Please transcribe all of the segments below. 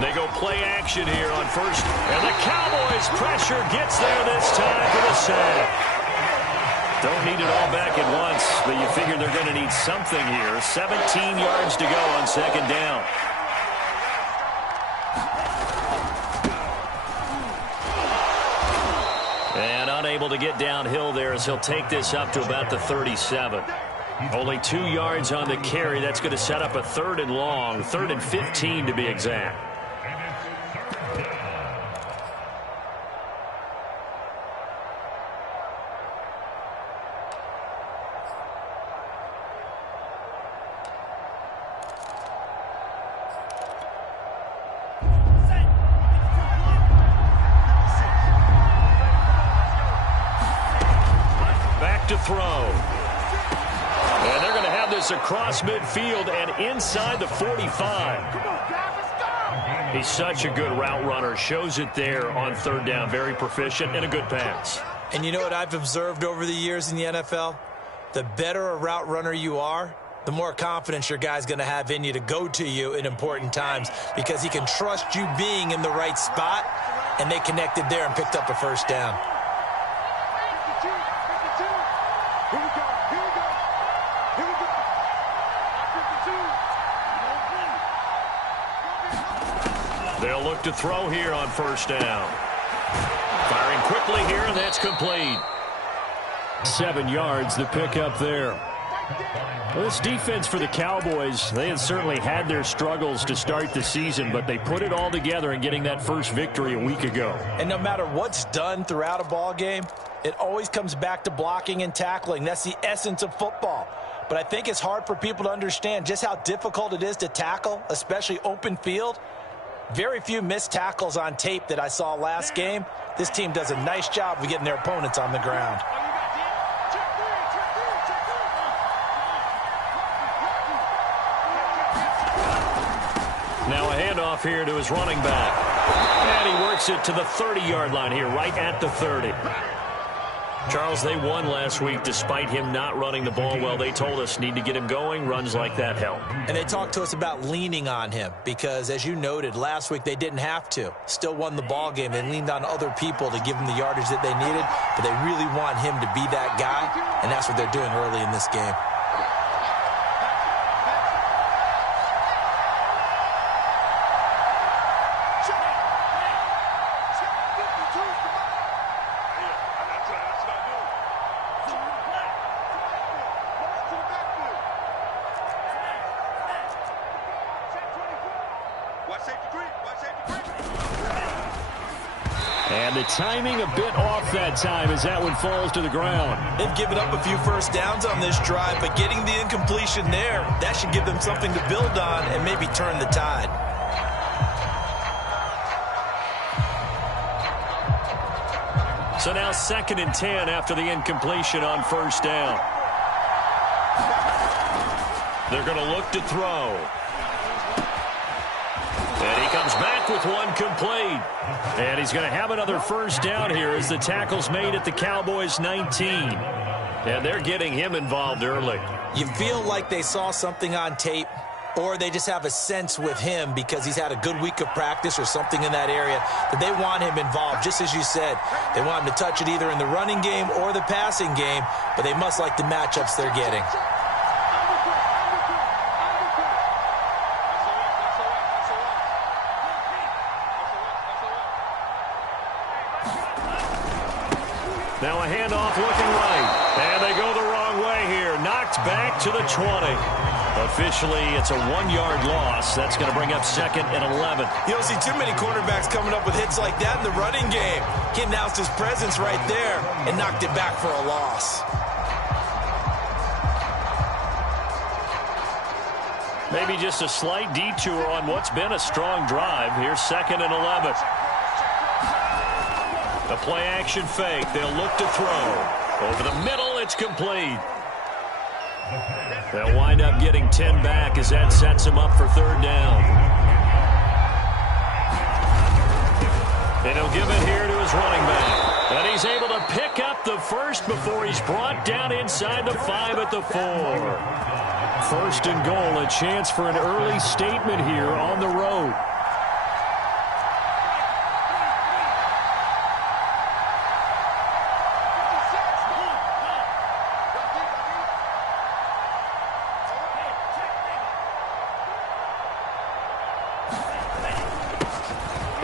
They go play action here on first. And the Cowboys' pressure gets there this time for the sack. Don't need it all back at once, but you figure they're going to need something here. 17 yards to go on second down. And unable to get downhill there as he'll take this up to about the 37. Only 2 yards on the carry. That's going to set up a 3rd and long, 3rd and 15 to be exact. To throw. And they're going to have this across midfield and inside the 45. He's such a good route runner. Shows it there on 3rd down. Very proficient and a good pass. And you know what I've observed over the years in the NFL? The better a route runner you are, the more confidence your guy's going to have in you to go to you in important times because he can trust you being in the right spot, and they connected there and picked up a first down. They'll look to throw here on first down. Firing quickly here, and that's complete. 7 yards, the pickup there. Well, this defense for the Cowboys, they had certainly had their struggles to start the season, but they put it all together in getting that first victory a week ago. And no matter what's done throughout a ball game, it always comes back to blocking and tackling. That's the essence of football. But I think it's hard for people to understand just how difficult it is to tackle, especially open field. Very few missed tackles on tape that I saw last game. This team does a nice job of getting their opponents on the ground. Now a handoff here to his running back. And he works it to the 30-yard line here, right at the 30. Charles, they won last week despite him not running the ball well. They told us need to get him going. Runs like that help. And they talked to us about leaning on him because, as you noted, last week they didn't have to. Still won the ball game. They leaned on other people to give them the yardage that they needed, but they really want him to be that guy, and that's what they're doing early in this game. And the timing a bit off that time as that one falls to the ground. They've given up a few first downs on this drive, but getting the incompletion there, that should give them something to build on and maybe turn the tide. So now 2nd and 10 after the incompletion on first down. They're going to look to throw. And he comes back with one complete. And he's going to have another first down here as the tackle's made at the Cowboys' 19. And they're getting him involved early. You feel like they saw something on tape, or they just have a sense with him because he's had a good week of practice or something in that area that they want him involved. Just as you said, they want him to touch it either in the running game or the passing game, but they must like the matchups they're getting. Now a handoff looking right. And they go the wrong way here. Knocked back to the 20. Officially, it's a 1-yard loss. That's going to bring up 2nd and 11. You don't see too many quarterbacks coming up with hits like that in the running game. He announced his presence right there and knocked it back for a loss. Maybe just a slight detour on what's been a strong drive. Here's 2nd and 11. The play-action fake. They'll look to throw. Over the middle, it's complete. They'll wind up getting 10 back as that sets them up for 3rd down. And he'll give it here to his running back. And he's able to pick up the first before he's brought down inside the 5 at the 4. 1st and goal, a chance for an early statement here on the road.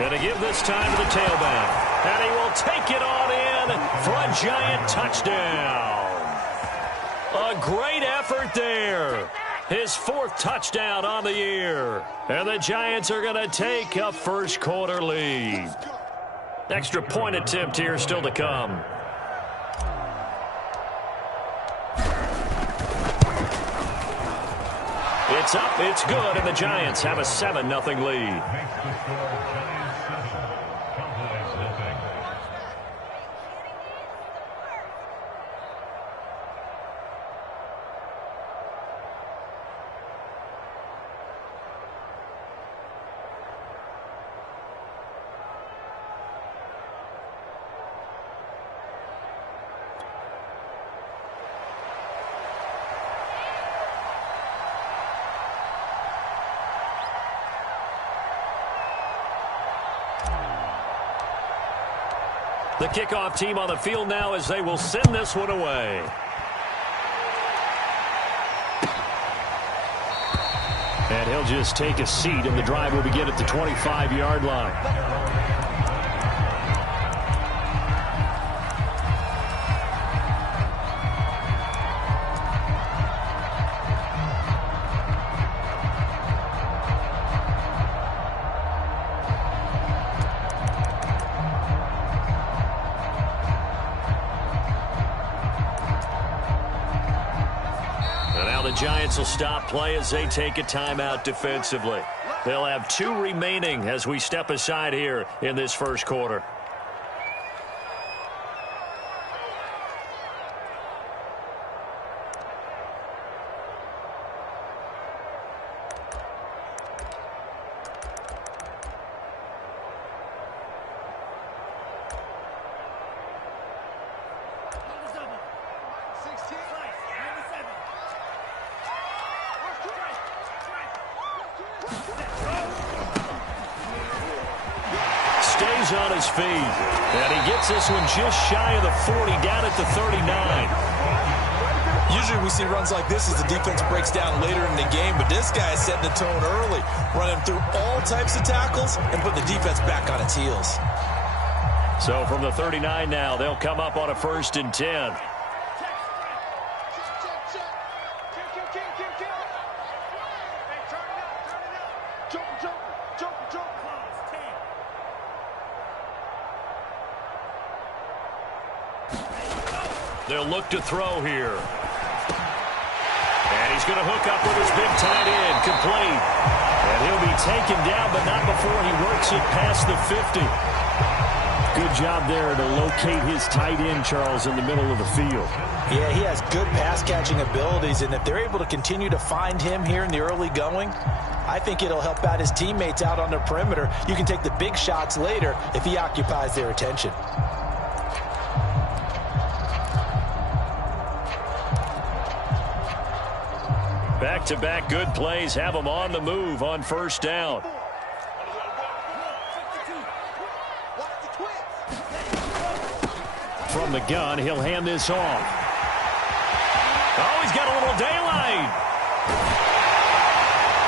Going to give this time to the tailback. And he will take it on in for a giant touchdown. A great effort there. His 4th touchdown on the year. And the Giants are going to take a first quarter lead. Extra point attempt here still to come. It's up, it's good, and the Giants have a 7-0 lead. The kickoff team on the field now as they will send this one away. And he'll just take a seat, and the drive will begin at the 25-yard line. Giants will stop play as they take a timeout defensively. They'll have 2 remaining as we step aside here in this first quarter. On his feet, and he gets this one just shy of the 40, down at the 39. Usually we see runs like this as the defense breaks down later in the game, but this guy is setting the tone early, running through all types of tackles and putting the defense back on its heels. So from the 39 now, they'll come up on a 1st and 10. They'll look to throw here. And he's going to hook up with his big tight end, complete. And he'll be taken down, but not before he works it past the 50. Good job there to locate his tight end, Charles, in the middle of the field. Yeah, he has good pass-catching abilities, and if they're able to continue to find him here in the early going, I think it'll help out his teammates out on the perimeter. You can take the big shots later if he occupies their attention. Back-to-back good plays have them on the move on 1st down. From the gun, he'll hand this off. Oh, he's got a little daylight.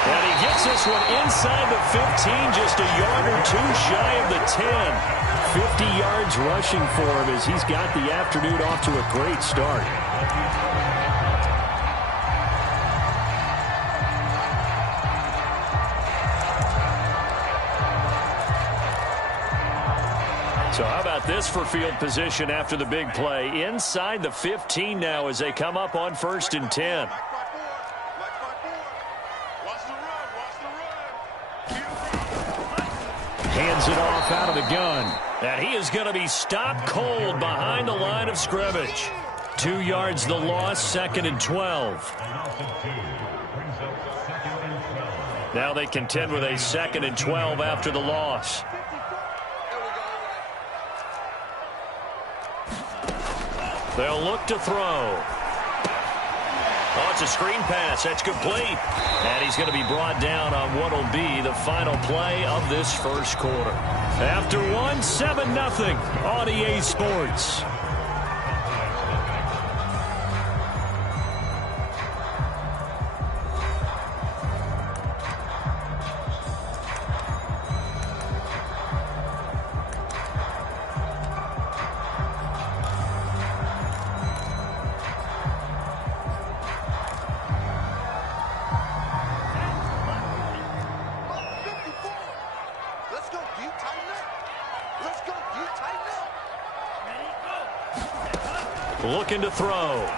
And he gets this one inside the 15, just a yard or 2 shy of the 10. 50 yards rushing for him as he's got the afternoon off to a great start. So how about this for field position after the big play? Inside the 15 now as they come up on 1st and 10. Hands it off out of the gun. And he is going to be stopped cold behind the line of scrimmage. 2 yards the loss, 2nd and 12. Now they contend with a 2nd and 12 after the loss. They'll look to throw. Oh, it's a screen pass. That's complete. And he's going to be brought down on what will be the final play of this first quarter. After one, 7-0 on EA Sports. Looking to throw.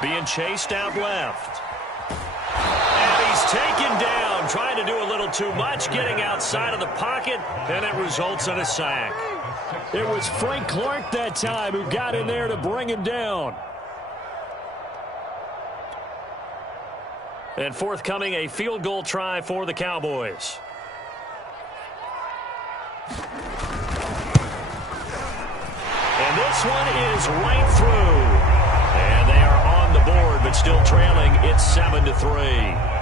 Being chased out left. And he's taken down, trying to do a little too much, getting outside of the pocket, and it results in a sack. It was Frank Clark that time who got in there to bring him down. And forthcoming, a field goal try for the Cowboys. And this one is right through. And they are on the board, but still trailing. It's 7-3.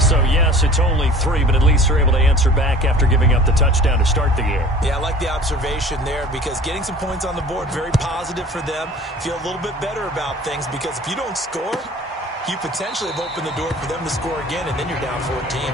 So, yes, it's only 3, but at least they're able to answer back after giving up the touchdown to start the game. Yeah, I like the observation there because getting some points on the board, very positive for them. Feel a little bit better about things because if you don't score, you potentially have opened the door for them to score again, and then you're down 14.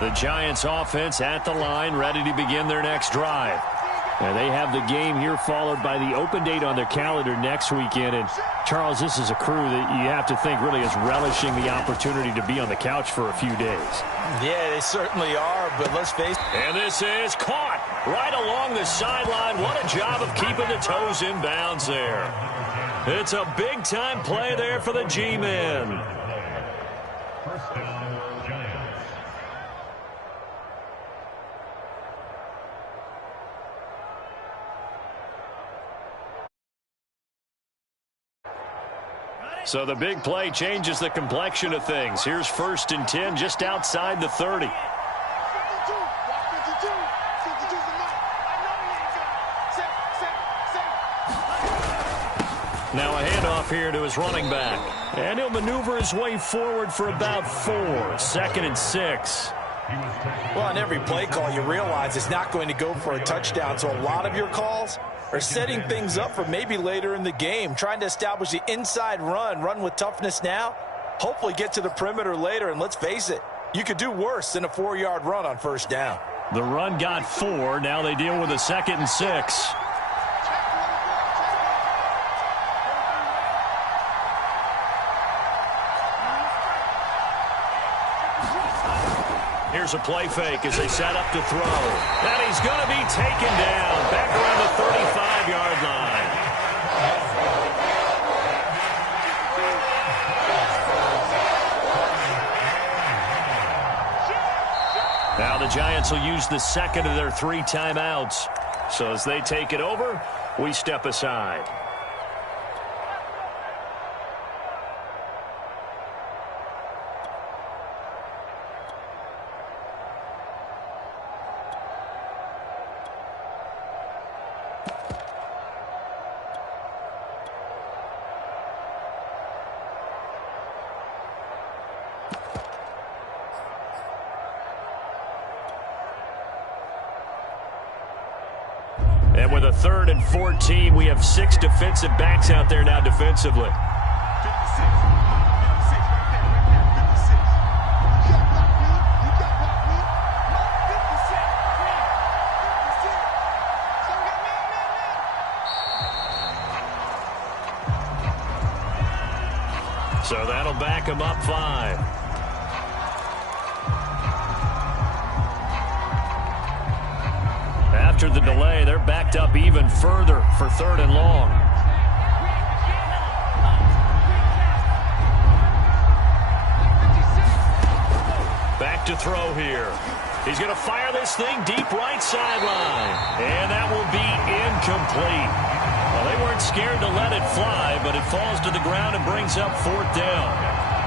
The Giants offense at the line, ready to begin their next drive. And they have the game here followed by the open date on their calendar next weekend. And, Charles, this is a crew that you have to think really is relishing the opportunity to be on the couch for a few days. Yeah, they certainly are, but let's face it. And this is caught right along the sideline. What a job of keeping the toes in bounds there. It's a big-time play there for the G-men. So the big play changes the complexion of things. Here's 1st and 10 just outside the 30. Now a handoff here to his running back. And he'll maneuver his way forward for about 4. 2nd and 6. Well, on every play call, you realize it's not going to go for a touchdown. So a lot of your calls are setting things up for maybe later in the game, trying to establish the inside run with toughness now, hopefully get to the perimeter later. And let's face it, you could do worse than a 4-yard run on 1st down. The run got 4. Now they deal with a 2nd and 6. Here's a play fake as they set up to throw. And he's going to be taken down back around the 35-yard line. Now the Giants will use the 2nd of their 3 timeouts. So as they take it over, we step aside. And with a 3rd and 14, we have 6 defensive backs out there now defensively. So that'll back him up 5. After the delay, they're backed up even further for 3rd and long. Back to throw here. He's going to fire this thing deep right sideline. And that will be incomplete. Well, they weren't scared to let it fly, but it falls to the ground and brings up 4th down.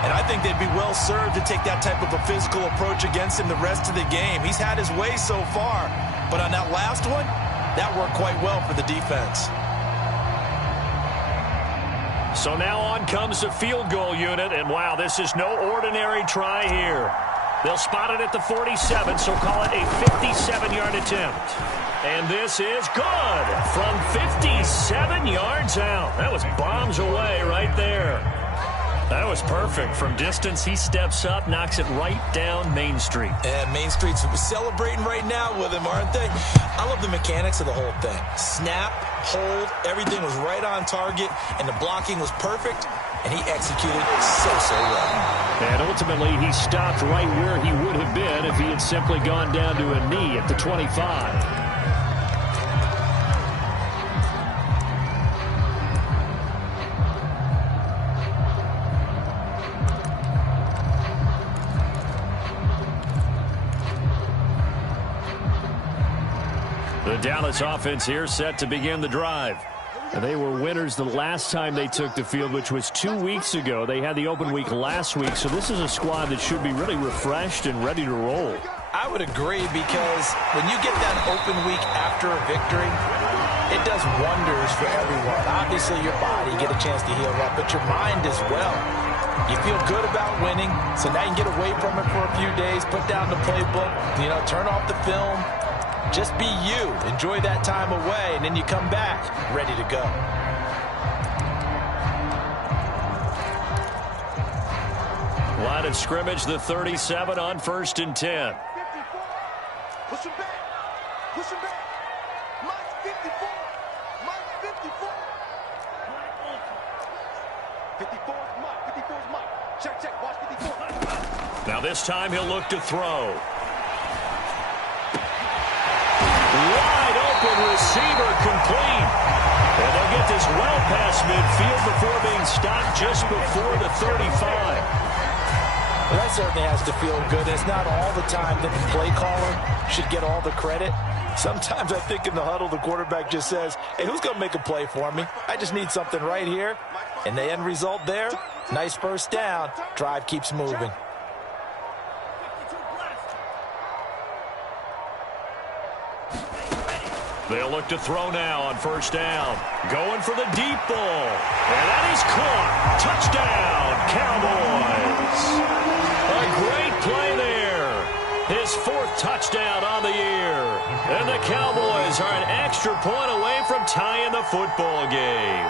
And I think they'd be well served to take that type of a physical approach against him the rest of the game. He's had his way so far, but on that last one, that worked quite well for the defense. So now on comes the field goal unit, and wow, this is no ordinary try here. They'll spot it at the 47, so call it a 57-yard attempt. And this is good from 57 yards out. That was bombs away right there. That was perfect. From distance, he steps up, knocks it right down Main Street. And Main Street's celebrating right now with him, aren't they? I love the mechanics of the whole thing. Snap, hold, everything was right on target, and the blocking was perfect, and he executed so well. And ultimately, he stopped right where he would have been if he had simply gone down to a knee at the 25. The Dallas offense here set to begin the drive. And they were winners the last time they took the field, which was 2 weeks ago. They had the open week last week, so this is a squad that should be really refreshed and ready to roll. I would agree, because when you get that open week after a victory, it does wonders for everyone. Obviously, your body, you get a chance to heal up, but your mind as well. You feel good about winning, so now you can get away from it for a few days, put down the playbook, turn off the film. Just be you. Enjoy that time away, and then you come back ready to go. Line of scrimmage, the 37 on 1st and 10. Push him back. Push him back. Mike 54. Mike 54. 54 is Mike. 54 is Mike. Check. Watch 54. Now this time he'll look to throw. Wide open receiver, complete. And they'll get this well past midfield before being stopped just before the 35. Well, that certainly has to feel good. It's not all the time that the play caller should get all the credit. Sometimes I think in the huddle, the quarterback just says, hey, who's going to make a play for me? I just need something right here. And the end result there, nice first down. Drive keeps moving. They'll look to throw now on 1st down. Going for the deep ball. And that is caught. Touchdown, Cowboys. A great play there. His 4th touchdown on the year. And the Cowboys are an extra point away from tying the football game.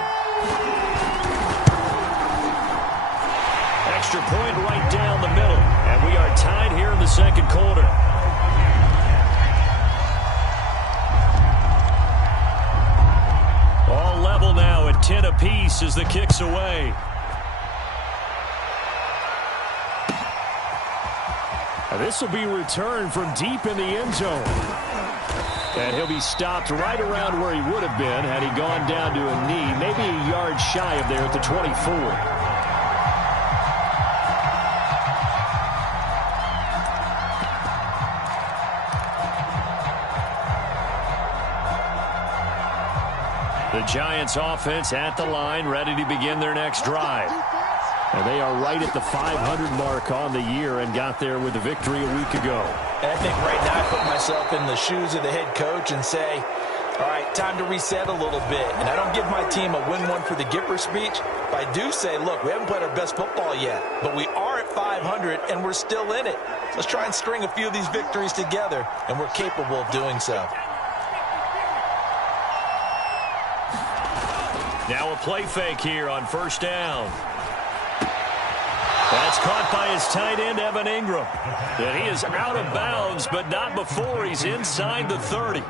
Extra point right down the middle. And we are tied here in the second quarter. All level now at 10 apiece as the kick's away. And this will be returned from deep in the end zone. And he'll be stopped right around where he would have been had he gone down to a knee, maybe a yard shy of there at the 24. The Giants offense at the line, ready to begin their next drive. And they are right at the 500 mark on the year and got there with the victory a week ago. And I think right now I put myself in the shoes of the head coach and say, all right, time to reset a little bit. And I don't give my team a win one for the Gipper speech, but I do say, look, we haven't played our best football yet, but we are at 500 and we're still in it. Let's try and string a few of these victories together, and we're capable of doing so. Now a play fake here on 1st down. That's caught by his tight end, Evan Ingram. And he is out of bounds, but not before he's inside the 30.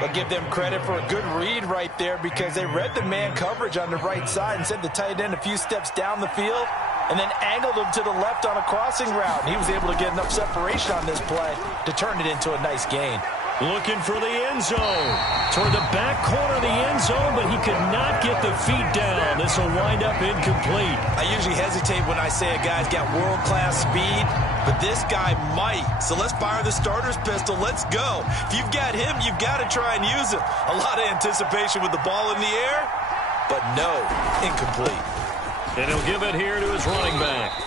But give them credit for a good read right there, because they read the man coverage on the right side and sent the tight end a few steps down the field and then angled him to the left on a crossing route. And he was able to get enough separation on this play to turn it into a nice gain. Looking for the end zone. Toward the back corner of the end zone, but he could not get the feet down. This will wind up incomplete. I usually hesitate when I say a guy's got world-class speed, but this guy might. So let's fire the starter's pistol. Let's go. If you've got him, you've got to try and use him. A lot of anticipation with the ball in the air, but no, incomplete. And he'll give it here to his running back.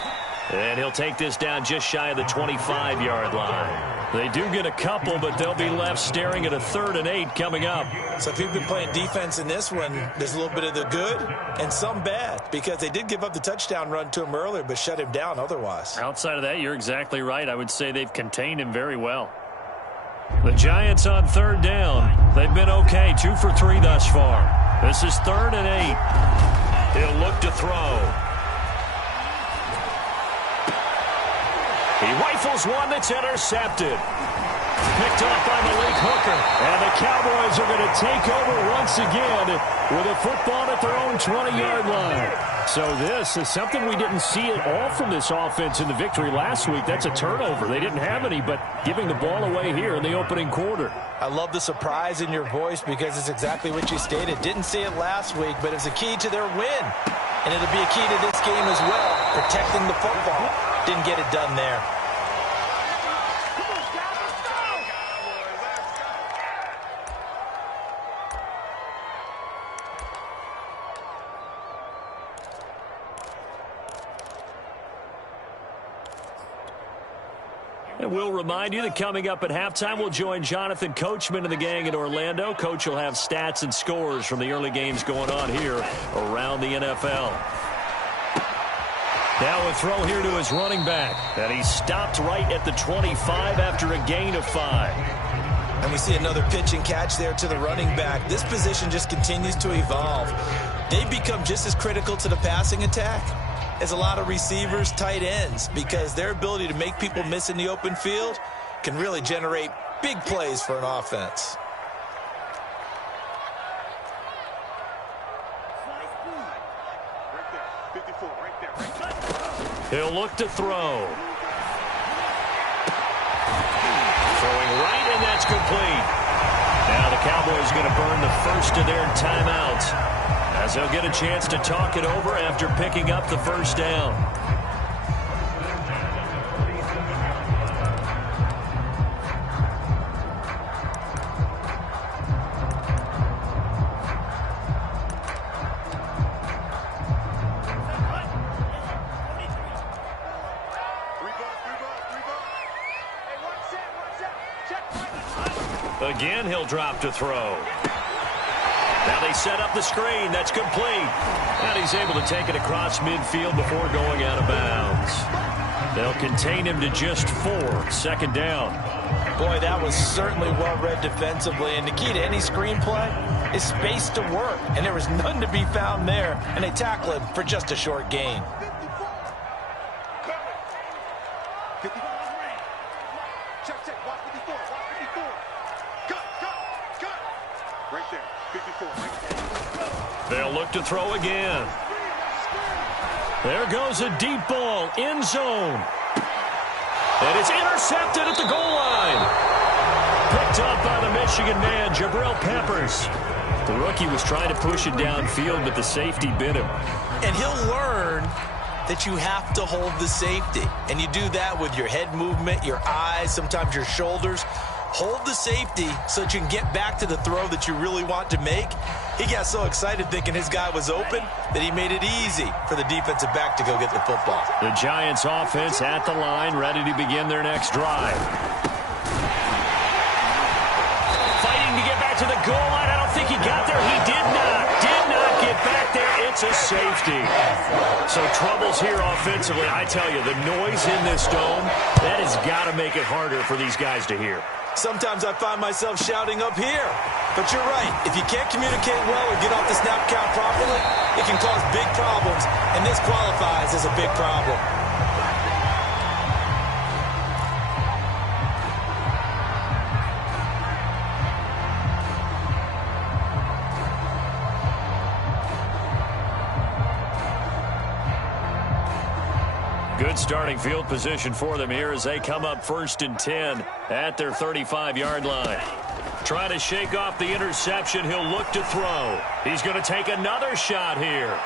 And he'll take this down just shy of the 25-yard line. They do get a couple, but they'll be left staring at a 3rd and 8 coming up. So if you've been playing defense in this one, there's a little bit of the good and some bad, because they did give up the touchdown run to him earlier, but shut him down otherwise. Outside of that, you're exactly right. I would say they've contained him very well. The Giants on 3rd down. They've been okay, 2 for 3 thus far. This is 3rd and 8. He'll look to throw. He rifles one that's intercepted. Picked off by Malik Hooker. And the Cowboys are going to take over once again with a football at their own 20-yard line. So this is something we didn't see at all from this offense in the victory last week. That's a turnover. They didn't have any, but giving the ball away here in the opening quarter. I love the surprise in your voice because it's exactly what you stated. Didn't see it last week, but it's a key to their win. And it'll be a key to this game as well, protecting the football. Didn't get it done there. And we'll remind you that coming up at halftime, we'll join Jonathan Coachman and the gang in Orlando. Coach will have stats and scores from the early games going on here around the NFL. Now a throw here to his running back. And he stopped right at the 25 after a gain of 5. And we see another pitch and catch there to the running back. This position just continues to evolve. They've become just as critical to the passing attack as a lot of receivers, tight ends, because their ability to make people miss in the open field can really generate big plays for an offense. He'll look to throw. Throwing right, and that's complete. Now the Cowboys going to burn the first of their timeouts, as they'll get a chance to talk it over after picking up the first down. Again, he'll drop to throw. Now they set up the screen. That's complete. And he's able to take it across midfield before going out of bounds. They'll contain him to just 4. 2nd down. Boy, that was certainly well-read defensively. And the key to any screenplay is space to work. And there was none to be found there. And they tackle him for just a short gain. They'll look to throw again. There goes a deep ball, end zone. And it's intercepted at the goal line. Picked up by the Michigan man, Jabril Peppers. The rookie was trying to push it downfield, but the safety bit him. And he'll learn that you have to hold the safety. And you do that with your head movement, your eyes, sometimes your shoulders. Hold the safety so that you can get back to the throw that you really want to make. He got so excited thinking his guy was open that he made it easy for the defensive back to go get the football. The Giants offense at the line, ready to begin their next drive. Fighting to get back to the goal line. I don't think he got there. He did not get back there. It's a safety. So troubles here offensively. I tell you, the noise in this dome, that has got to make it harder for these guys to hear. Sometimes I find myself shouting up here. But you're right. If you can't communicate well or get off the snap count properly, it can cause big problems. And this qualifies as a big problem. Good starting field position for them here as they come up 1st and 10 at their 35-yard line. Trying to shake off the interception. He'll look to throw. He's going to take another shot here.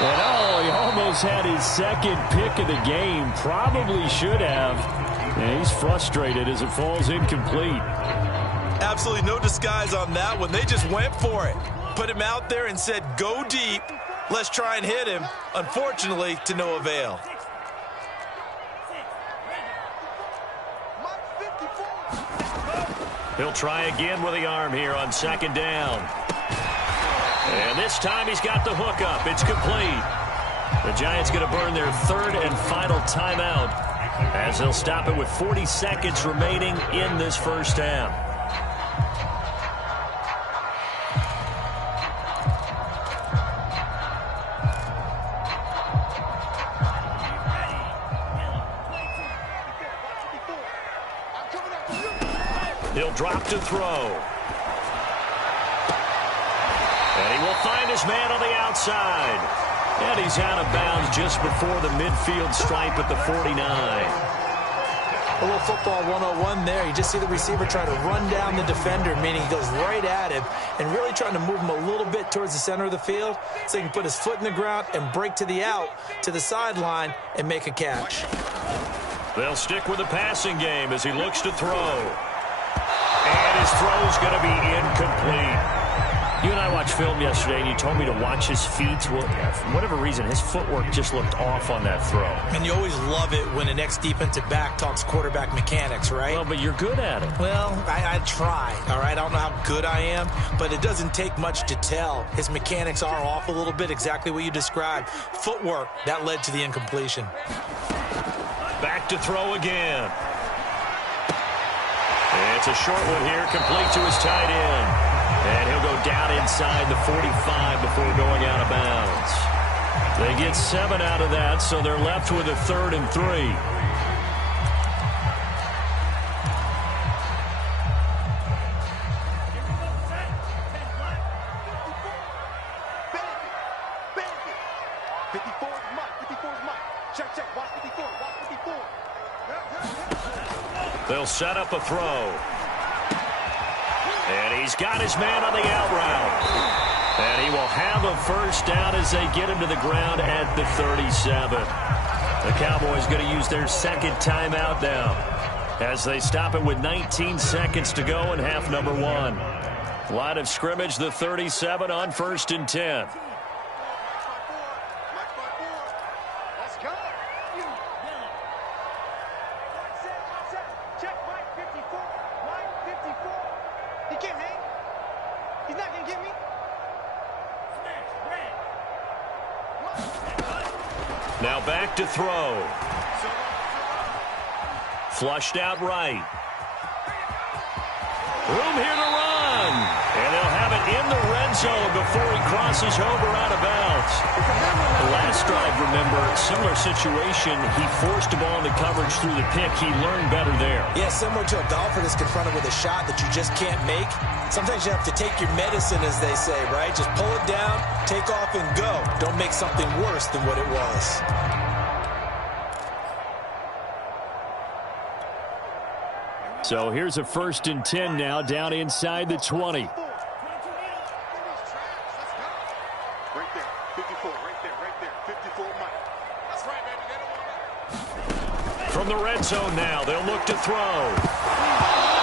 And he almost had his 2nd pick of the game. Probably should have. And he's frustrated as it falls incomplete. Absolutely no disguise on that one. They just went for it. Put him out there and said, go deep. Let's try and hit him. Unfortunately, to no avail. He'll try again with the arm here on second down. And this time he's got the hook up. It's complete. The Giants going to burn their third and final timeout as they'll stop it with 40 seconds remaining in this first half. He'll drop to throw. And he will find his man on the outside. And he's out of bounds just before the midfield stripe at the 49. A little football 101 there. You just see the receiver try to run down the defender, meaning he goes right at him and really trying to move him a little bit towards the center of the field so he can put his foot in the ground and break to the out, to the sideline, and make a catch. They'll stick with the passing game as he looks to throw. And his throw's going to be incomplete. You and I watched film yesterday, and you told me to watch his feet. Well, for whatever reason, his footwork just looked off on that throw. And you always love it when the next defensive back talks quarterback mechanics, right? Well, but you're good at it. Well, I try, all right? I don't know how good I am, but it doesn't take much to tell. His mechanics are off a little bit, exactly what you described. Footwork, that led to the incompletion. Back to throw again. It's a short one here, complete to his tight end. And he'll go down inside the 45 before going out of bounds. They get 7 out of that, so they're left with a 3rd and 3. They'll set up a throw. And he's got his man on the out route. And he will have a first down as they get him to the ground at the 37. The Cowboys going to use their second timeout now as they stop it with 19 seconds to go in half number 1. Line of scrimmage, the 37 on 1st and 10. Now back to throw. Flushed out right. Room here to run. And they'll have it in the red zone before he crosses over out of bounds. The last drive, remember, similar situation. He forced the ball into coverage through the pick. He learned better there. Yeah, similar to a golfer that's confronted with a shot that you just can't make. Sometimes you have to take your medicine, as they say, right? Just pull it down, take off, and go. Don't make something worse than what it was. So here's a 1st and 10 now, down inside the 20. Right there, 54, right there, 54, Mike. That's right, baby. They don't want that. From the red zone now, they'll look to throw.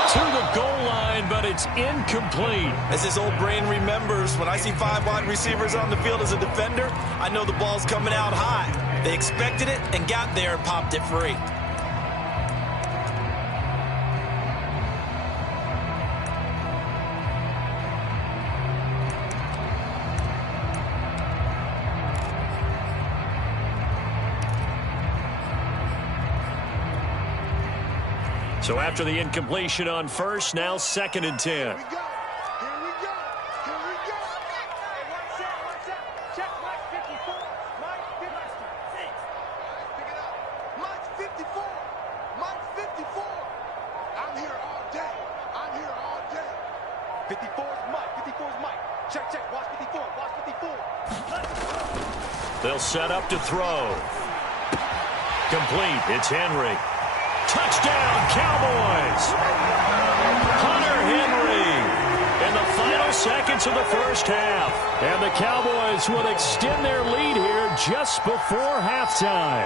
To the goal line, but it's incomplete. As his old brain remembers, when I see 5 wide receivers on the field as a defender, I know the ball's coming out high. They expected it and got there and popped it free. So after the incompletion on 1st, now 2nd and 10. Here we go. Watch out. Check Mike 54. Mike 54. Pick it up. Mike 54. Mike 54. I'm here all day. 54's Mike. Check. Watch 54. They'll set up to throw. Complete. It's Henry. Touchdown, Cowboys! Hunter Henry in the final seconds of the first half. And the Cowboys will extend their lead here just before halftime.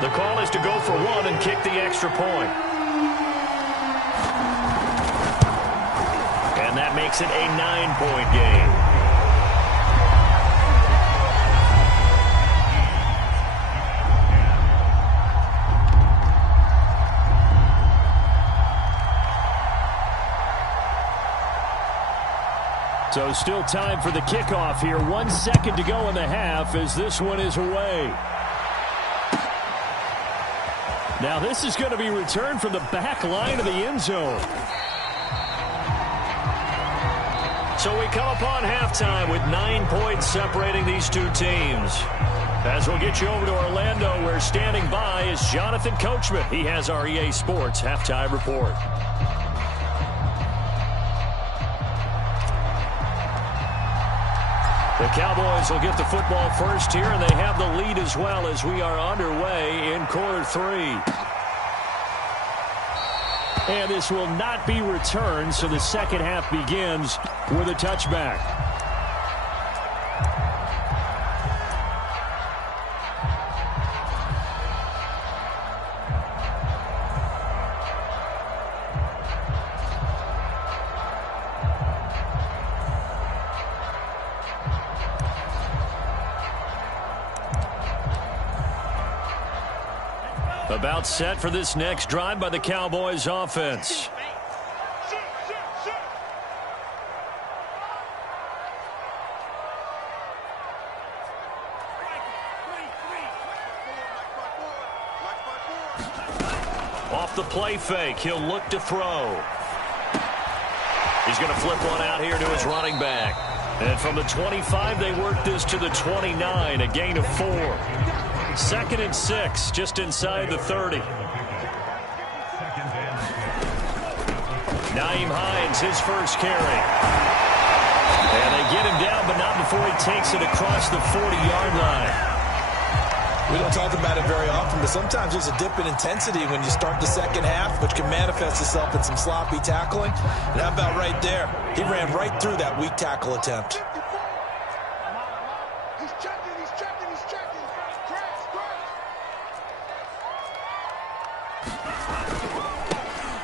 The call is to go for 1 and kick the extra point. And that makes it a 9-point game. So still time for the kickoff here. 1 second to go in the half as this one is away. Now this is going to be returned from the back line of the end zone. So we come upon halftime with 9 points separating these two teams. As we'll get you over to Orlando, where standing by is Jonathan Coachman. He has our EA Sports halftime report. The Cowboys will get the football first here, and they have the lead as well as we are underway in quarter 3. And this will not be returned, so the second half begins with a touchback. About set for this next drive by the Cowboys offense. Off the play fake, he'll look to throw. He's going to flip one out here to his running back. And from the 25, they work this to the 29, a gain of 4. 2nd and 6, just inside the 30. Nyheim Hines, his first carry. And they get him down, but not before he takes it across the 40-yard line. We don't talk about it very often, but sometimes there's a dip in intensity when you start the second half, which can manifest itself in some sloppy tackling. And how about right there? He ran right through that weak tackle attempt. He's checking.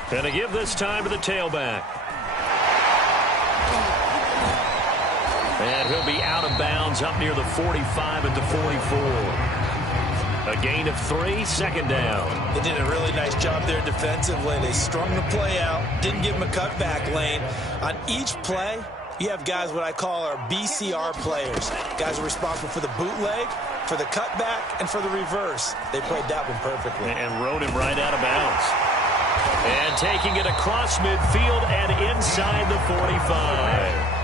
And to give this time to the tailback. And he'll be out of bounds up near the 45 at the 44. A gain of 3, 2nd down. They did a really nice job there defensively. They strung the play out, didn't give him a cutback lane. On each play, you have guys what I call our BCR players. Guys are responsible for the bootleg, for the cutback, and for the reverse. They played that one perfectly. And rode him right out of bounds. And taking it across midfield and inside the 45.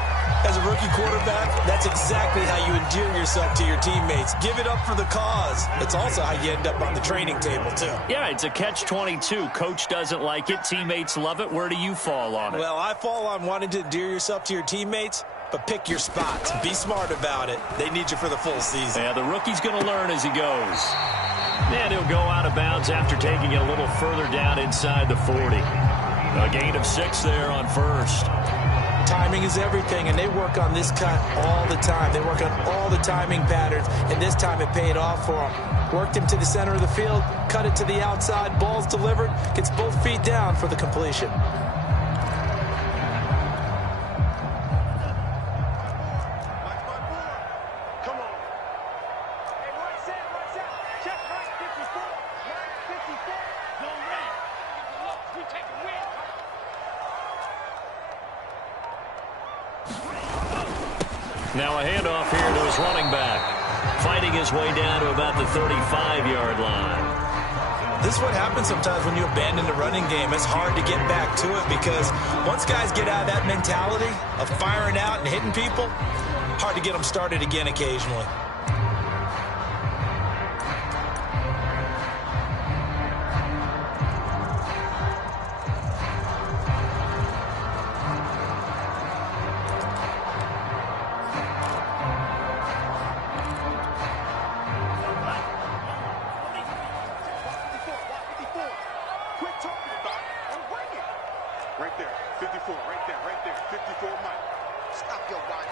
As a rookie quarterback, that's exactly how you endear yourself to your teammates. Give it up for the cause. It's also how you end up on the training table, too. Yeah, it's a catch-22. Coach doesn't like it. Teammates love it. Where do you fall on it? Well, I fall on wanting to endear yourself to your teammates, but pick your spots. Be smart about it. They need you for the full season. Yeah, the rookie's going to learn as he goes. And he'll go out of bounds after taking it a little further down inside the 40. A gain of 6 there on first. Timing is everything, and they work on this cut all the time. They work on all the timing patterns, and this time it paid off for them. Worked him to the center of the field, cut it to the outside, ball's delivered, gets both feet down for the completion. Now a handoff here to his running back. Fighting his way down to about the 35-yard line. This is what happens sometimes when you abandon the running game. It's hard to get back to it because once guys get out of that mentality of firing out and hitting people, hard to get them started again occasionally. Right there, 54, right there, 54, Mike. Stop your body.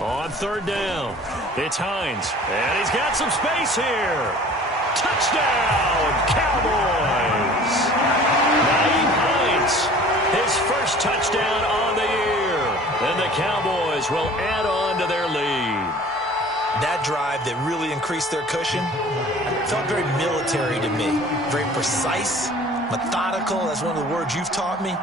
On 3rd down, it's Hines, and he's got some space here. Touchdown, Cowboys! Nyheim Hines, his first touchdown on the year, and the Cowboys will add on to their lead. That drive that really increased their cushion felt very military to me. Very precise, methodical. That's one of the words you've taught me.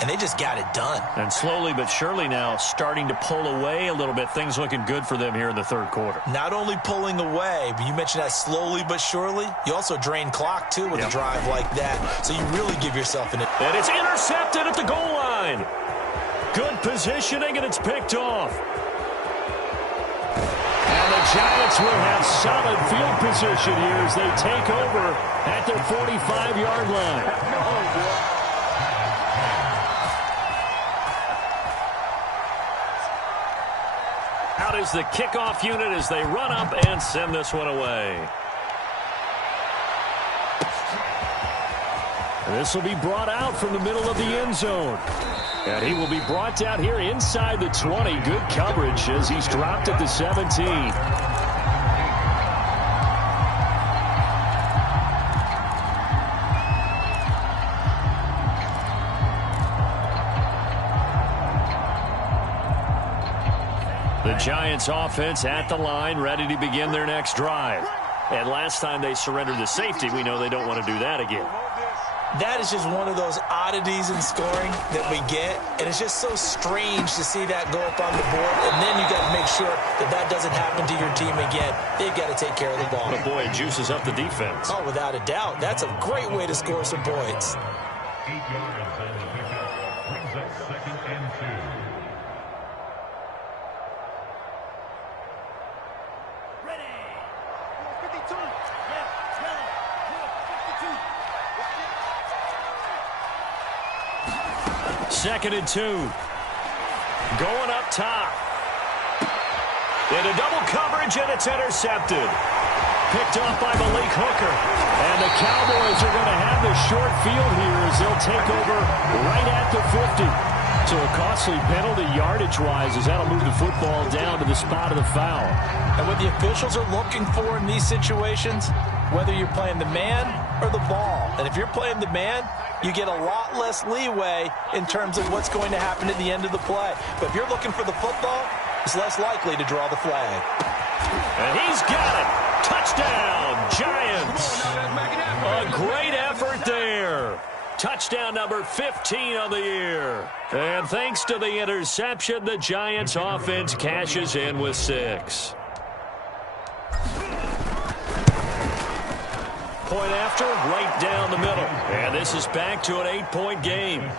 And they just got it done. And slowly but surely now starting to pull away a little bit. Things looking good for them here in the third quarter. Not only pulling away, but you mentioned that slowly but surely. You also drain clock, too, with a drive like that. So you really give yourself an... And it's intercepted at the goal line. Good positioning, and it's picked off. And the Giants will have solid field position here as they take over at their 45-yard line. Out is the kickoff unit as they run up and send this one away. And this will be brought out from the middle of the end zone. And he will be brought down here inside the 20. Good coverage as he's dropped at the 17. The Giants offense at the line, ready to begin their next drive. And last time they surrendered the safety, we know they don't want to do that again. That is just one of those oddities in scoring that we get. And it's just so strange to see that go up on the board. And then you got to make sure that that doesn't happen to your team again. They've got to take care of the ball. But boy, it juices up the defense. Oh, without a doubt. That's a great way to score some points. 8 yards on the pickup. Brings up 2nd and 2. Second and 2. Going up top. Into double coverage, and it's intercepted. Picked off by Malik Hooker. And the Cowboys are going to have the short field here as they'll take over right at the 50. So a costly penalty yardage-wise as that'll move the football down to the spot of the foul. And what the officials are looking for in these situations, whether you're playing the man or the ball. And if you're playing the man, you get a lot less leeway in terms of what's going to happen at the end of the play. But if you're looking for the football, it's less likely to draw the flag. And he's got it. Touchdown, Giants. A great effort there. Touchdown number 15 on the year. And thanks to the interception, the Giants offense cashes in with 6. Point after, right down the middle. And this is back to an 8-point game.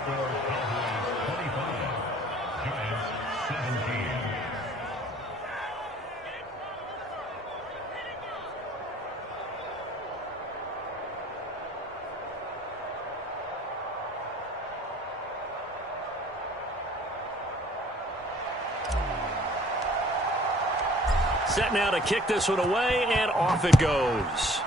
Set now to kick this one away, and off it goes.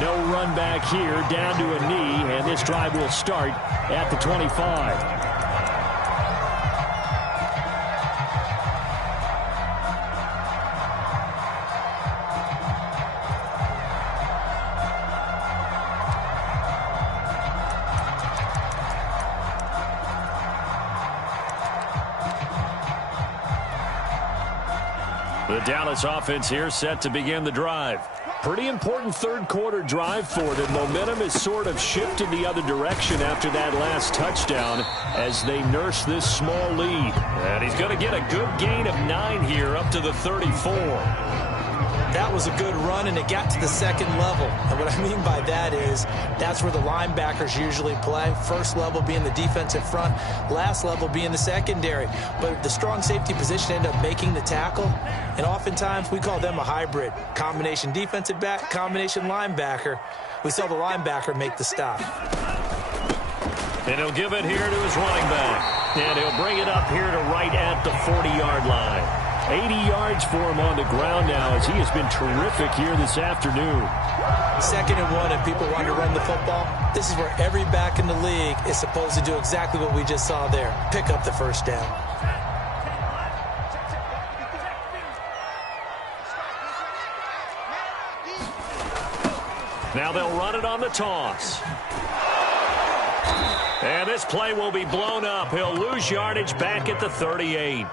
No run back here, down to a knee, and this drive will start at the 25. The Dallas offense here set to begin the drive. Pretty important third quarter drive for them. Momentum has sort of shifted the other direction after that last touchdown as they nurse this small lead. And he's going to get a good gain of 9 here up to the 34. That was a good run, and it got to the second level. And what I mean by that is that's where the linebackers usually play. First level being the defensive front, last level being the secondary. But the strong safety position ended up making the tackle, and oftentimes we call them a hybrid. Combination defensive back, combination linebacker. We saw the linebacker make the stop. And he'll give it here to his running back. And he'll bring it up here to right at the 40-yard line. 80 yards for him on the ground now as he has been terrific here this afternoon. 2nd and 1 and people want to run the football. This is where every back in the league is supposed to do exactly what we just saw there. Pick up the first down. Now they'll run it on the toss. And this play will be blown up. He'll lose yardage back at the 38.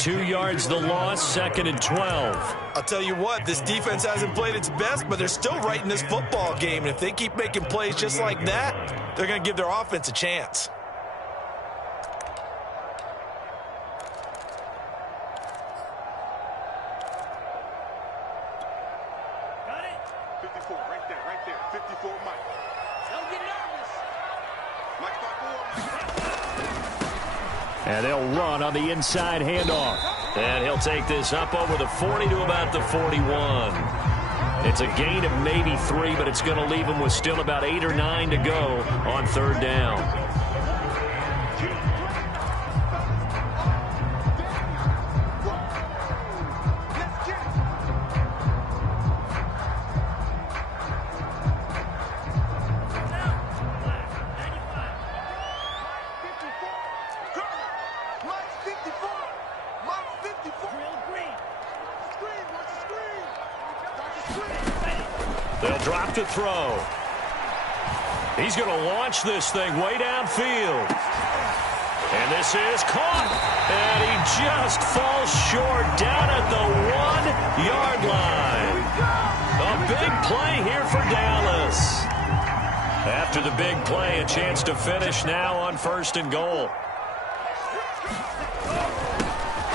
2 yards the loss, 2nd and 12. I'll tell you what, this defense hasn't played its best, but they're still right in this football game. And if they keep making plays just like that, they're going to give their offense a chance. Got it? 54, right there. 54, Mike. Don't get nervous. Mike, And they'll run on the inside handoff. And he'll take this up over the 40 to about the 41. It's a gain of maybe 3, but it's going to leave him with still about 8 or 9 to go on 3rd down. They'll drop to throw. He's going to launch this thing way downfield. And this is caught. And he just falls short down at the 1-yard line. A big play here for Dallas. After the big play, a chance to finish now on 1st and goal.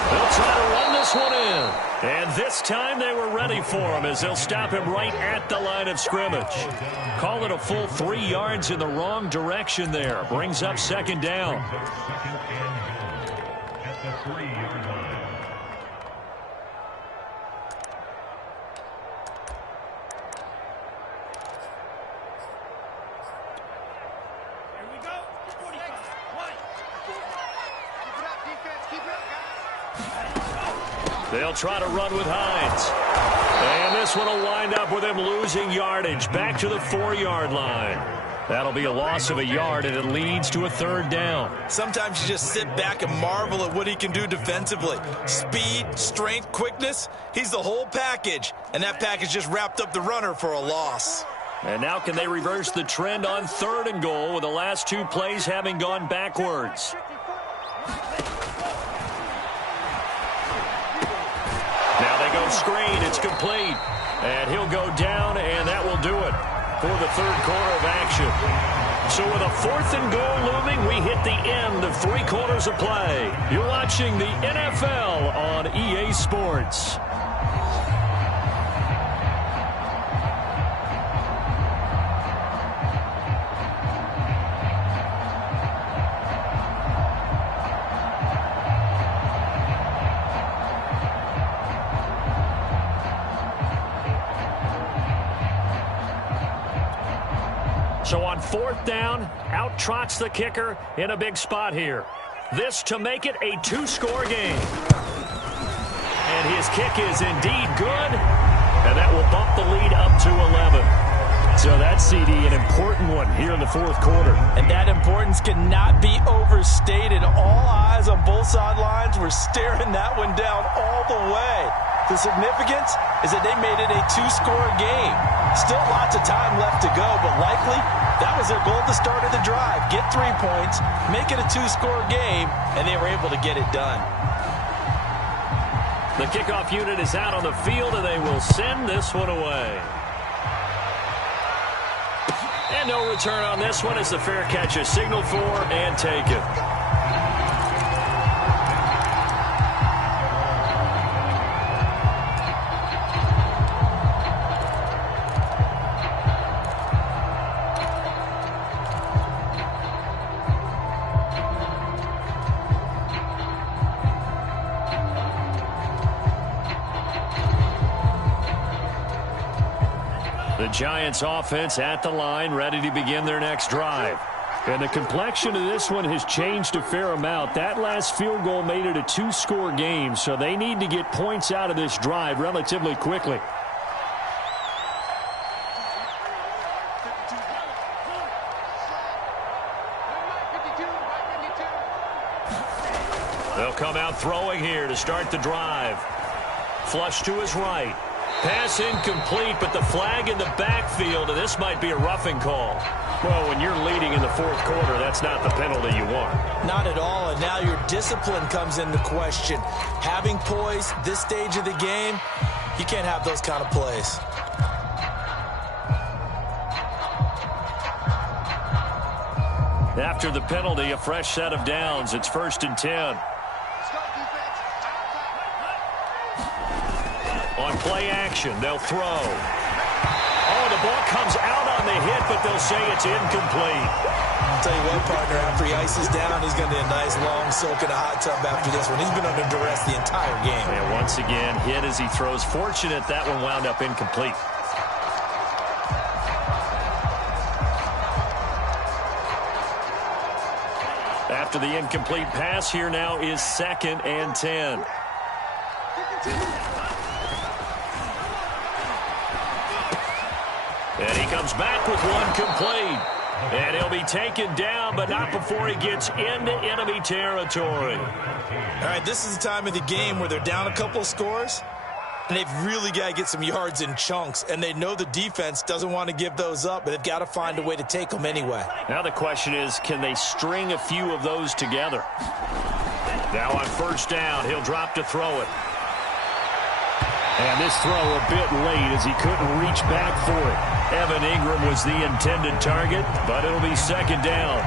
They'll try to run this one in. And this time they were ready for him as they'll stop him right at the line of scrimmage. Call it a full 3 yards in the wrong direction there. Brings up 2nd down. At the 3-yard line. Here we go. 45. Keep it up, defense. Keep it up, guys. They'll try to run with Hines. And this one will wind up with him losing yardage back to the 4-yard line. That'll be a loss of a yard, and it leads to a 3rd down. Sometimes you just sit back and marvel at what he can do defensively. Speed, strength, quickness, he's the whole package. And that package just wrapped up the runner for a loss. And now can they reverse the trend on 3rd and goal with the last 2 plays having gone backwards? Now they go screen. It's complete. And he'll go down, and that will do it for the 3rd quarter of action. So with a 4th and goal looming, we hit the end of 3 quarters of play. You're watching the NFL on EA Sports. So on 4th down, out trots the kicker in a big spot here. This to make it a 2-score game. And his kick is indeed good, and that will bump the lead up to 11. So that's, CD, an important one here in the 4th quarter. And that importance cannot be overstated. All eyes on both sidelines were staring that one down all the way. The significance is that they made it a 2-score game. Still lots of time left to go, but likely that was their goal at the start of the drive. Get 3 points, make it a 2-score game, and they were able to get it done. The kickoff unit is out on the field, and they will send this one away. And no return on this one as the fair catch is signaled for and taken. The Giants offense at the line, ready to begin their next drive. And the complexion of this one has changed a fair amount. That last field goal made it a 2-score game, so they need to get points out of this drive relatively quickly. They'll come out throwing here to start the drive. Flush to his right. Pass incomplete, but the flag in the backfield, and this might be a roughing call. Well, when you're leading in the fourth quarter, that's not the penalty you want. Not at all, and now your discipline comes into question. Having poise this stage of the game, you can't have those kind of plays. After the penalty, a fresh set of downs. It's 1st and 10. On play action, they'll throw. Oh, the ball comes out on the hit, but they'll say it's incomplete. I'll tell you what, partner, after he ices down, he's going to be a nice long soak in a hot tub after this one. He's been under duress the entire game. And once again, hit as he throws. Fortunate that one wound up incomplete. After the incomplete pass, here now is 2nd and 10. And he comes back with one complete. And he'll be taken down, but not before he gets into enemy territory. All right, this is the time of the game where they're down a couple of scores, and they've really got to get some yards in chunks, and they know the defense doesn't want to give those up, but they've got to find a way to take them anyway. Now the question is, can they string a few of those together? Now on 1st down, he'll drop to throw it. And this throw a bit late as he couldn't reach back for it. Evan Ingram was the intended target, but it'll be 2nd down.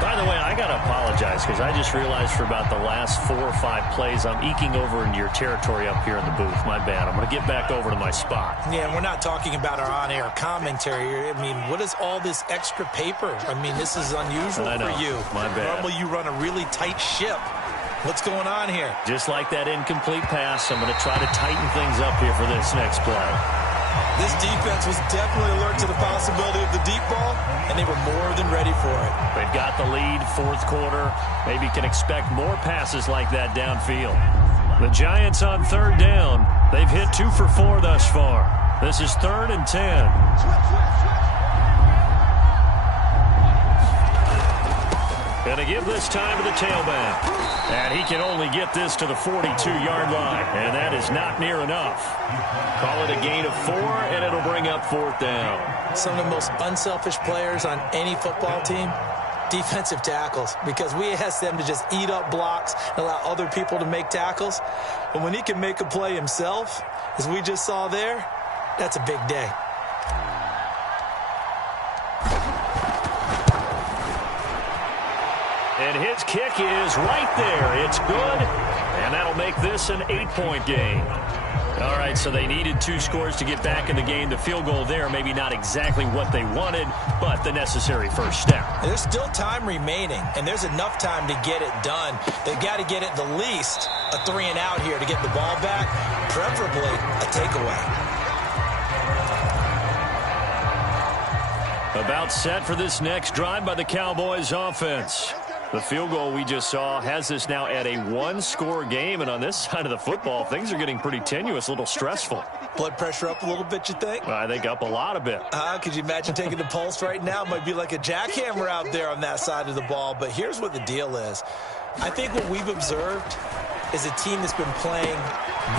By the way, I got to apologize because I just realized for about the last 4 or 5 plays, I'm eking over into your territory up here in the booth. My bad. I'm going to get back over to my spot. Yeah, and we're not talking about our on-air commentary. I mean, what is all this extra paper? I mean, this is unusual for you. My bad. Normally you run a really tight ship. What's going on here? Just like that incomplete pass, I'm going to try to tighten things up here for this next play. This defense was definitely alert to the possibility of the deep ball, and they were more than ready for it. They've got the lead, 4th quarter. Maybe can expect more passes like that downfield. The Giants on 3rd down. They've hit 2 for 4 thus far. This is 3rd and 10. And to give this time to the tailback. And he can only get this to the 42-yard line. And that is not near enough. Call it a gain of 4, and it'll bring up 4th down. Some of the most unselfish players on any football team, defensive tackles, because we ask them to just eat up blocks and allow other people to make tackles. But when he can make a play himself, as we just saw there, that's a big day. And his kick is right there. It's good, and that'll make this an 8-point game. All right, so they needed 2 scores to get back in the game. The field goal there, maybe not exactly what they wanted, but the necessary first step. There's still time remaining, and there's enough time to get it done. They've got to get at the least a 3-and-out here to get the ball back, preferably a takeaway. About set for this next drive by the Cowboys offense. The field goal we just saw has this now at a 1-score game, and on this side of the football, things are getting pretty tenuous, a little stressful. Blood pressure up a little bit, you think? I think up a lot a bit. Could you imagine taking the pulse right now? It might be like a jackhammer out there on that side of the ball, but here's what the deal is. I think what we've observed is a team that's been playing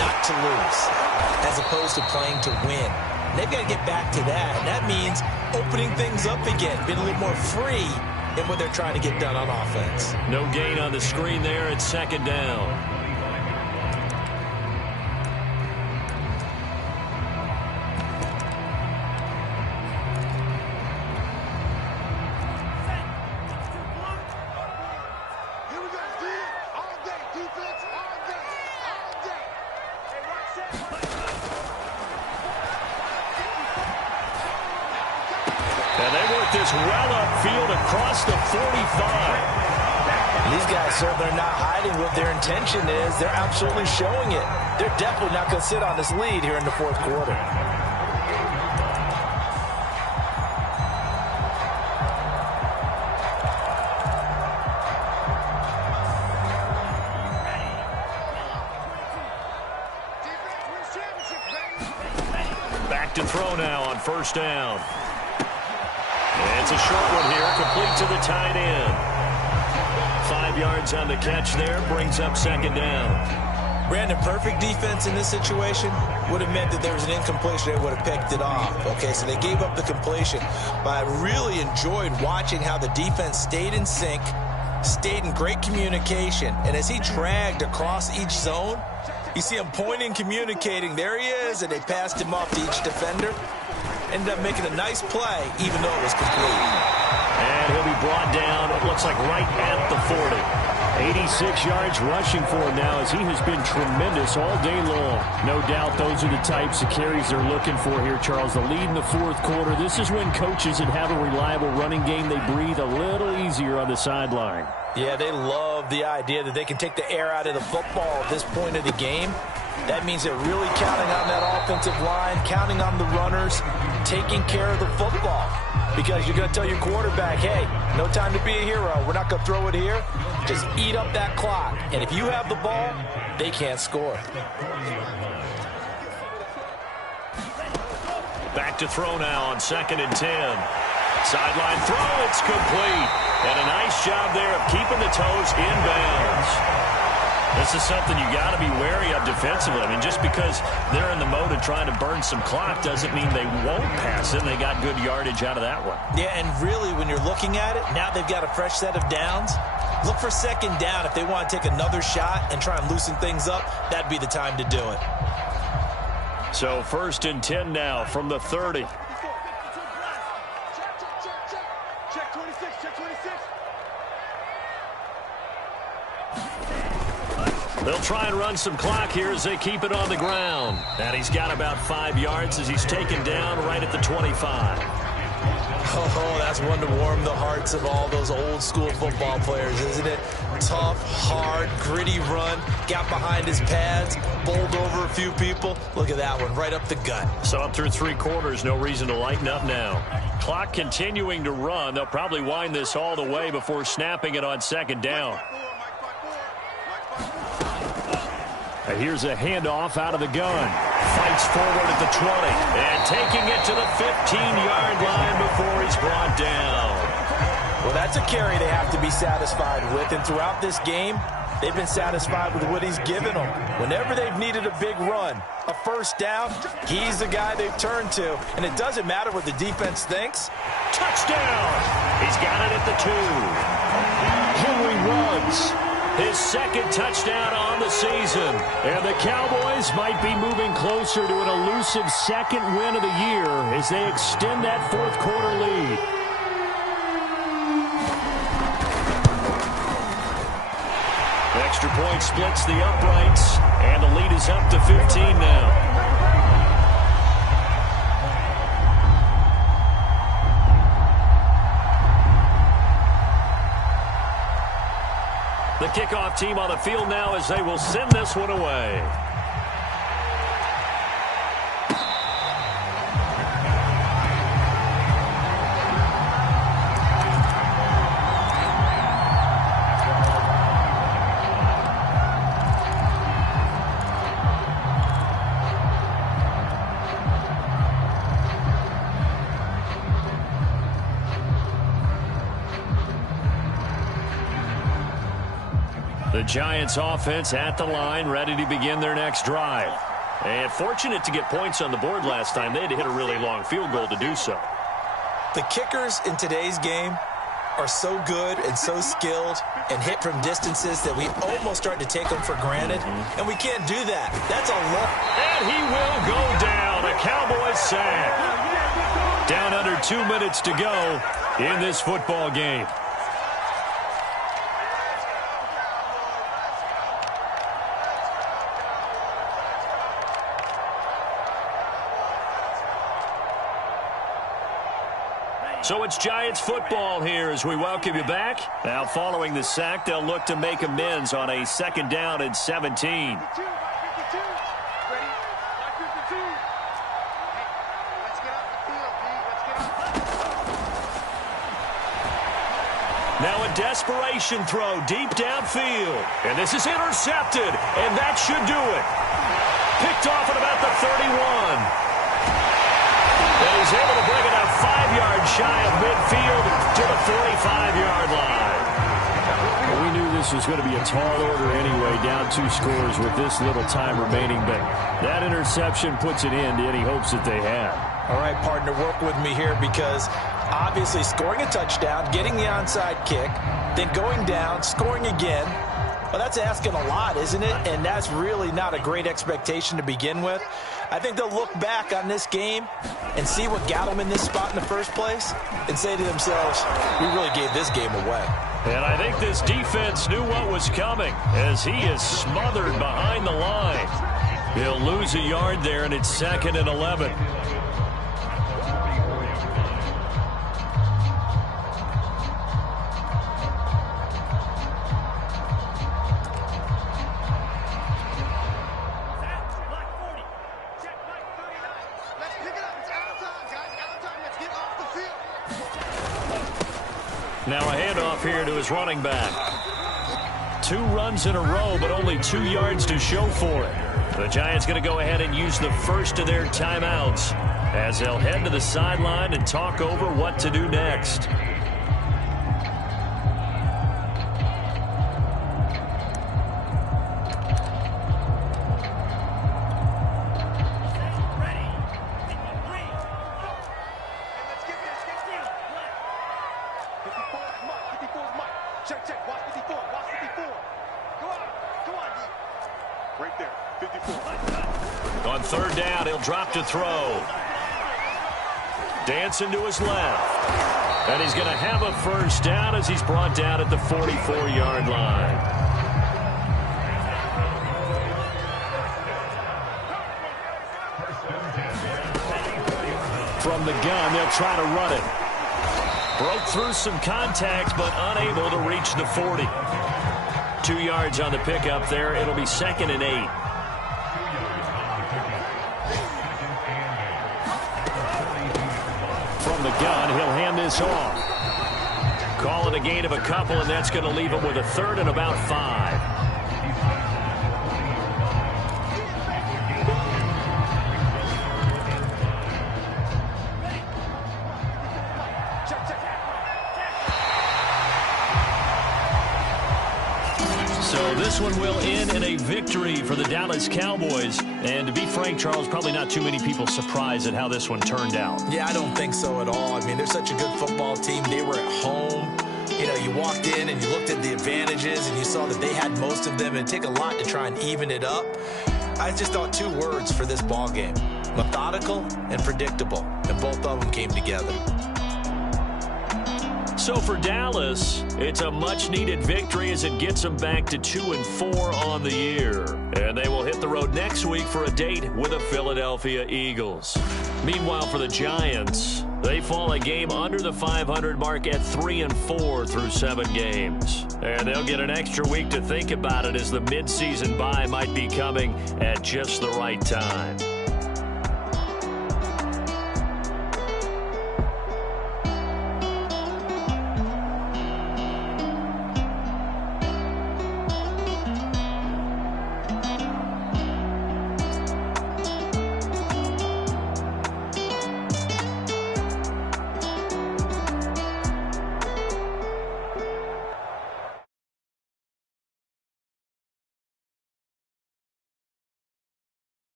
not to lose as opposed to playing to win. And they've got to get back to that, and that means opening things up again, being a little more free in what they're trying to get done on offense. No gain on the screen there. It's 2nd down. Well upfield across the 45. These guys certainly are not hiding what their intention is. They're absolutely showing it. They're definitely not going to sit on this lead here in the 4th quarter. Back to throw now on 1st down. It's a short one here, complete to the tight end. 5 yards on the catch there, brings up 2nd down. Brandon, perfect defense in this situation would have meant that there was an incompletion. They would have picked it off. Okay, so they gave up the completion. But I really enjoyed watching how the defense stayed in sync, stayed in great communication. And as he dragged across each zone, you see him pointing, communicating. There he is, and they passed him off to each defender. Ended up making a nice play, even though it was complete. And he'll be brought down, it looks like right at the 40. 86 yards rushing for him now as he has been tremendous all day long. No doubt those are the types of carries they're looking for here, Charles. The lead in the fourth quarter. This is when coaches that have a reliable running game, they breathe a little easier on the sideline. Yeah, they love the idea that they can take the air out of the football at this point of the game. That means they're really counting on that offensive line, counting on the runners, taking care of the football. Because you're going to tell your quarterback, hey, no time to be a hero. We're not going to throw it here. Just eat up that clock. And if you have the ball, they can't score. Back to throw now on 2nd and 10. Sideline throw, it's complete. And a nice job there of keeping the toes in bounds. This is something you got to be wary of defensively. I mean, just because they're in the mode of trying to burn some clock doesn't mean they won't pass it. They got good yardage out of that one. Yeah, and really, when you're looking at it, now they've got a fresh set of downs. Look for 2nd down. If they want to take another shot and try and loosen things up, that'd be the time to do it. So 1st and 10 now from the 30. Check 26, check 26. They'll try and run some clock here as they keep it on the ground. And he's got about 5 yards as he's taken down right at the 25. Oh, that's one to warm the hearts of all those old school football players, isn't it? Tough, hard, gritty run. Got behind his pads, bowled over a few people. Look at that one, right up the gut. So up through 3 quarters, no reason to lighten up now. Clock continuing to run. They'll probably wind this all the way before snapping it on 2nd down. And here's a handoff out of the gun. Fights forward at the 20. And taking it to the 15-yard line before he's brought down. Well, that's a carry they have to be satisfied with. And throughout this game, they've been satisfied with what he's given them. Whenever they've needed a big run, a 1st down, he's the guy they've turned to. And it doesn't matter what the defense thinks. Touchdown! He's got it at the 2. Henry runs. His 2nd touchdown on the season. And the Cowboys might be moving closer to an elusive 2nd win of the year as they extend that 4th quarter lead. Extra point splits the uprights, and the lead is up to 15 now. The kickoff team on the field now as they will send this one away. The Giants offense at the line, ready to begin their next drive. And fortunate to get points on the board last time. They had to hit a really long field goal to do so. The kickers in today's game are so good and so skilled and hit from distances that we almost start to take them for granted. And we can't do that. That's a lot. And he will go down. A Cowboys sack. Down under 2 minutes to go in this football game. So it's Giants football here as we welcome you back. Now following the sack, they'll look to make amends on a 2nd down and 17. Now a desperation throw deep downfield. And this is intercepted, and that should do it. Picked off at about the 31. And he's able to bring it out 5 yards shy of midfield to the 45-yard line. We knew this this was going to be a tall order anyway, down 2 scores with this little time remaining. But that interception puts an end to any hopes that they had. All right, partner, work with me here because obviously scoring a touchdown, getting the onside kick, then going down, scoring again. Well, that's asking a lot, isn't it? And that's really not a great expectation to begin with. I think they'll look back on this game and see what got them in this spot in the first place and say to themselves, we really gave this game away. And I think this defense knew what was coming as he is smothered behind the line. He'll lose a yard there, and it's 2nd and 11. Now a handoff here to his running back. 2 runs in a row, but only 2 yards to show for it. The Giants going to go ahead and use the first of their timeouts as they'll head to the sideline and talk over what to do next. On 3rd down, he'll drop to throw. Dancing to his left. And he's going to have a first down as he's brought down at the 44-yard line. From the gun, they'll try to run it. Broke through some contact, but unable to reach the 40. 2 yards on the pickup there. It'll be 2nd and 8. From the gun, he'll hand this off. Call it a gain of a couple, and that's going to leave him with a 3rd and about 5. So this one will end in a victory for the Dallas Cowboys. And to be frank, Charles, probably not too many people surprised at how this one turned out. Yeah, I don't think so at all. I mean, they're such a good football team. They were at home. You know, you walked in and you looked at the advantages and you saw that they had most of them. It'd take a lot to try and even it up. I just thought 2 words for this ball game: methodical and predictable. And both of them came together. So for Dallas, it's a much-needed victory as it gets them back to 2-4 on the year. And they will hit the road next week for a date with the Philadelphia Eagles. Meanwhile, for the Giants, they fall a game under the 500 mark at 3-4 through 7 games. And they'll get an extra week to think about it as the midseason bye might be coming at just the right time.